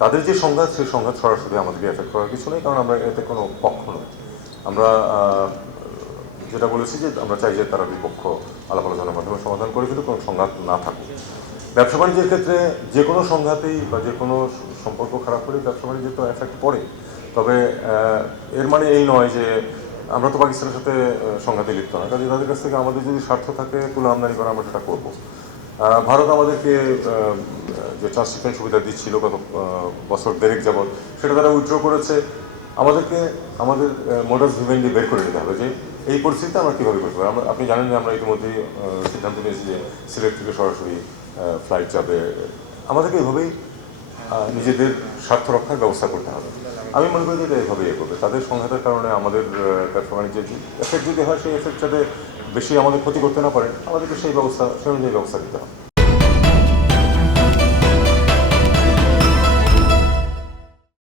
তাদের যে সংঘাত, সেই সংঘাত সরাসরি আমাদেরকে এফেক্ট করার কিছু নেই, কারণ আমরা এতে কোনো পক্ষ নই। আমরা যেটা বলেছি যে আমরা চাই যে তারা বিপক্ষ আলাপ আলোচনার মাধ্যমে সমাধান করে, কিন্তু কোনো সংঘাত না থাকুক। ব্যবসা বাণিজ্যের ক্ষেত্রে যে কোনো সংঘাতেই বা যে কোনো সম্পর্ক খারাপ করে ব্যবসা বাণিজ্যে তো এফেক্ট পড়ে। তবে এর মানে এই নয় যে আমরা তো পাকিস্তানের সাথে সংঘাতে লিপ্ত না, কাজে তাদের কাছ থেকে আমাদের যদি স্বার্থ থাকে তুলে আমদানি করা, আমরা সেটা করবো। ভারত আমাদেরকে যে ট্রান্সশিপমেন্ট সুবিধা দিচ্ছিল গত বছর দেড়েক যাবৎ, সেটা তারা উইথড্র করেছে। আমাদেরকে আমাদের মোডাস ভিভেন্ডি বের করে নিতে হবে যে এই পরিস্থিতিতে আমরা কীভাবে করতে পারি। আপনি জানেন যে আমরা ইতিমধ্যেই সিদ্ধান্ত নিয়েছি যে সিলেট থেকে সরাসরি ফ্লাইট যাবে। আমাদেরকে এভাবেই নিজেদের স্বার্থ রক্ষার ব্যবস্থা করতে হবে। আমি মনে করি যে এটা এভাবেই এগোবে। তাদের সংঘাতের কারণে আমাদের ব্যবসা বাণিজ্যের এফেক্ট যদি হয়, সেই এফেক্ট যাতে বেশি আমাদের ক্ষতি করতে না পারে, আমাদেরকে সেই অনুযায়ী ব্যবস্থা নিতে হবে।